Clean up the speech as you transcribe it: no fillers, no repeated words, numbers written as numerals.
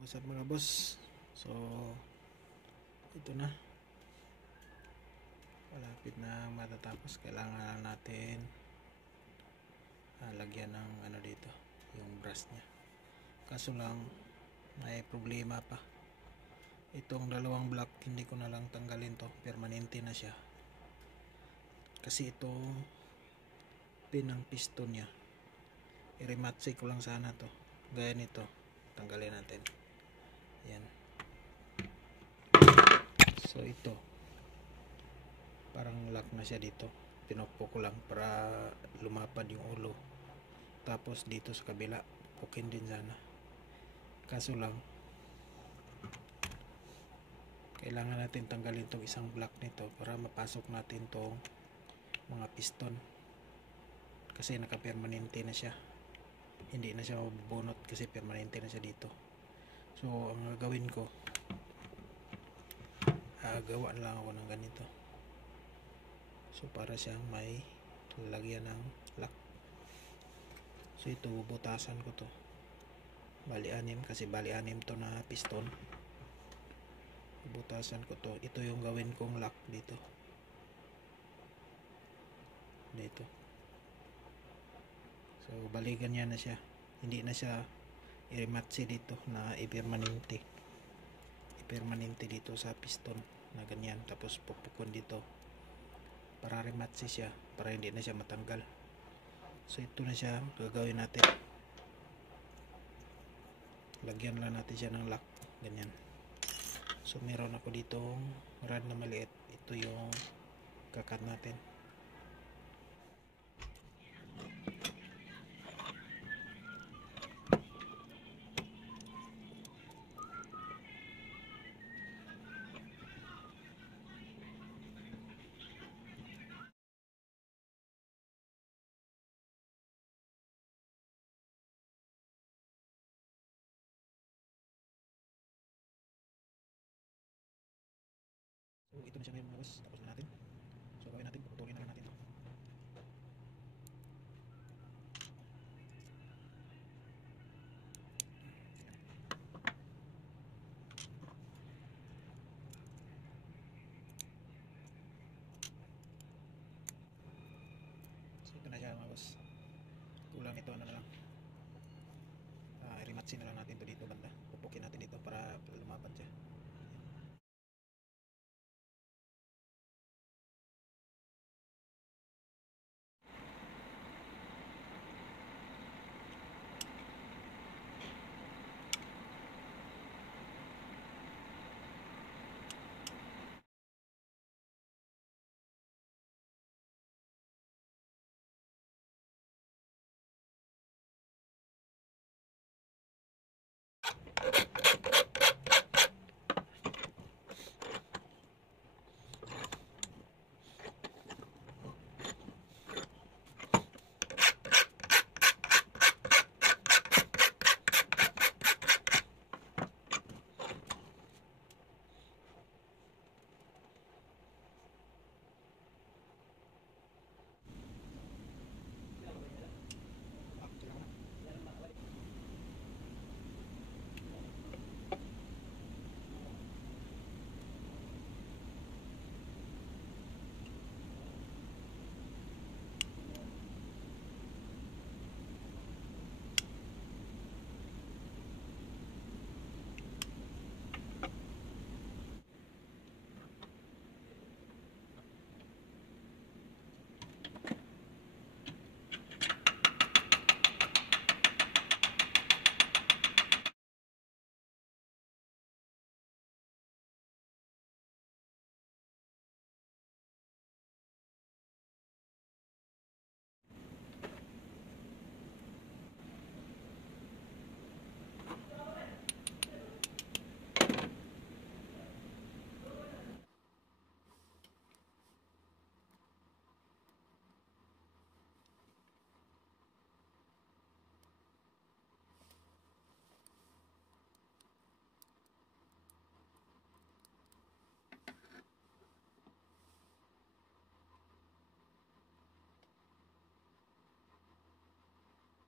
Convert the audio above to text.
What's up mga boss? So, ito na. Malapit na matatapos. Kailangan natin lagyan ng ano dito, yung brush niya. Kaso lang, may problema pa. Itong dalawang block, hindi ko na lang tanggalin to. Permanente na siya. Kasi ito, pin ng piston niya. I-rematch ko lang sana to. Gaya nito. Tanggalin natin. Yan. So ito, parang lock na siya dito. Pinokpo ko lang para lumapad yung ulo. Tapos dito sa kabila, pukin din sana. Kaso lang, kailangan natin tanggalin tong isang block nito para mapasok natin tong mga piston. Kasi naka-permanente na siya. Hindi na siya mabubunot kasi permanente na siya dito. So, ang gagawin ko, gawa lang ako ng ganito. So, para siyang may lalagyan ng lock. So, ito, bubutasan ko to. Bali-anim kasi bali-anim to na piston. Bubutasan ko to. Ito yung gawin kong lock dito. Dito. So, balikan niya na siya. Hindi na siya i-rematch dito na i-permanente. I-permanente dito sa piston na ganyan. Tapos pupukon dito para rematch siya, para hindi na siya matanggal. So, ito na siya gagawin natin. Lagyan lang natin siya ng lock. Ganyan. So, meron ako ditong rod na maliit. Ito yung kakat natin. So, ito na siya ngayon mga boss. Tapos na natin. So, gawin natin. Puputulin natin.